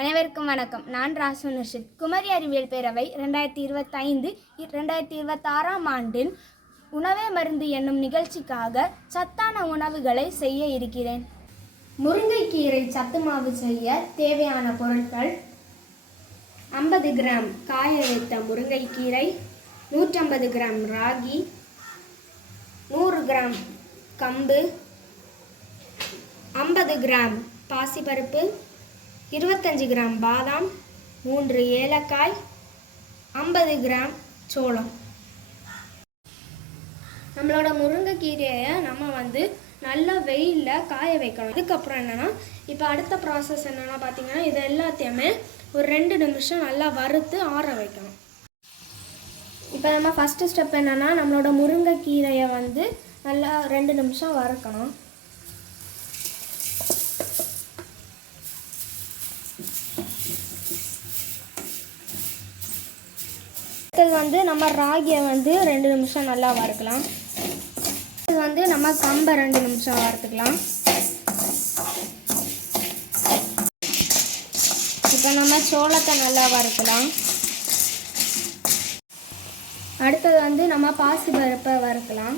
அனைவருக்கும் வணக்கம். நான் ராசு நர்ஷித். குமரி அறிவியல் பேரவை 2025-2026 ஆண்டில் உணவே மருந்து என்னும் நிகழ்ச்சிக்காக சத்தான உணவுகளை செய்ய இருக்கிறேன். முருங்கைக்கீரை சத்து மாவு செய்ய தேவையான பொருட்கள்: 50 கிராம் காய வைத்த முருங்கைக்கீரை, 150 கிராம் ராகி, 100 கிராம் கம்பு, 50 கிராம் பாசிப்பருப்பு, 25 கிராம் பாதாம், 3 ஏலக்காய், 50 கிராம் சோளம். நம்மளோட முருங்கைக்கீரையை நம்ம நல்லா வெயிலில் காய வைக்கணும். அதுக்கப்புறம் என்னென்னா, இப்போ அடுத்த ப்ராசஸ் என்னென்னா பார்த்தீங்கன்னா, இது எல்லாத்தையுமே ஒரு 2 நிமிஷம் நல்லா வறுத்து ஆற வைக்கணும். இப்போ நம்ம ஃபஸ்ட்டு ஸ்டெப் என்னென்னா, நம்மளோட முருங்கைக்கீரையை நல்லா 2 நிமிஷம் வறுக்கணும். அடுத்தது நம்ம ராகியை 2 நிமிஷம் நல்லா வறுக்கலாம். இது நம்ம கம்பை 2 நிமிஷம் வறுத்துக்கலாம். இப்போ நம்ம சோளத்தை நல்லா வறுக்கலாம். அடுத்தது நம்ம பாசிப்பருப்பை வறுக்கலாம்.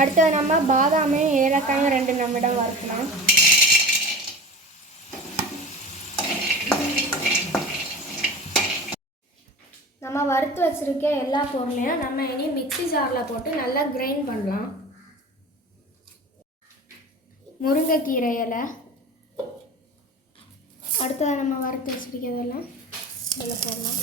அடுத்தது நம்ம பாதாமையும் ஏலக்காயும் 2 நிமிடம் வறுக்கலாம். நம்ம வறுத்து வச்சுருக்க எல்லா பொருளையும் நம்ம இனி மிக்ஸி ஜாரில் போட்டு நல்லா கிரைண்ட் பண்ணலாம். முருங்கைக்கீரை இலை, அடுத்ததை நம்ம வறுத்து வச்சுருக்கிறதெல்லாம் இதில் போடலாம்.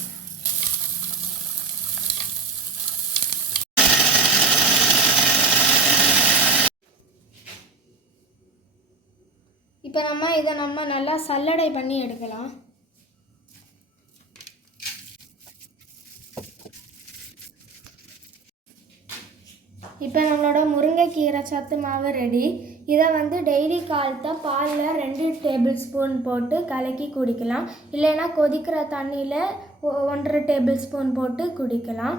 இப்போ இதை நல்லா சல்லடை பண்ணி எடுக்கலாம். இப்போ நம்மளோட முருங்கைக்கீரை சத்து மாவு ரெடி. இதை டெய்லி காலத்தை பாலில் 2 டேபிள் ஸ்பூன் போட்டு கலக்கி குடிக்கலாம். இல்லைன்னா கொதிக்கிற தண்ணியில் 1.5 டேபிள் ஸ்பூன் போட்டு குடிக்கலாம்.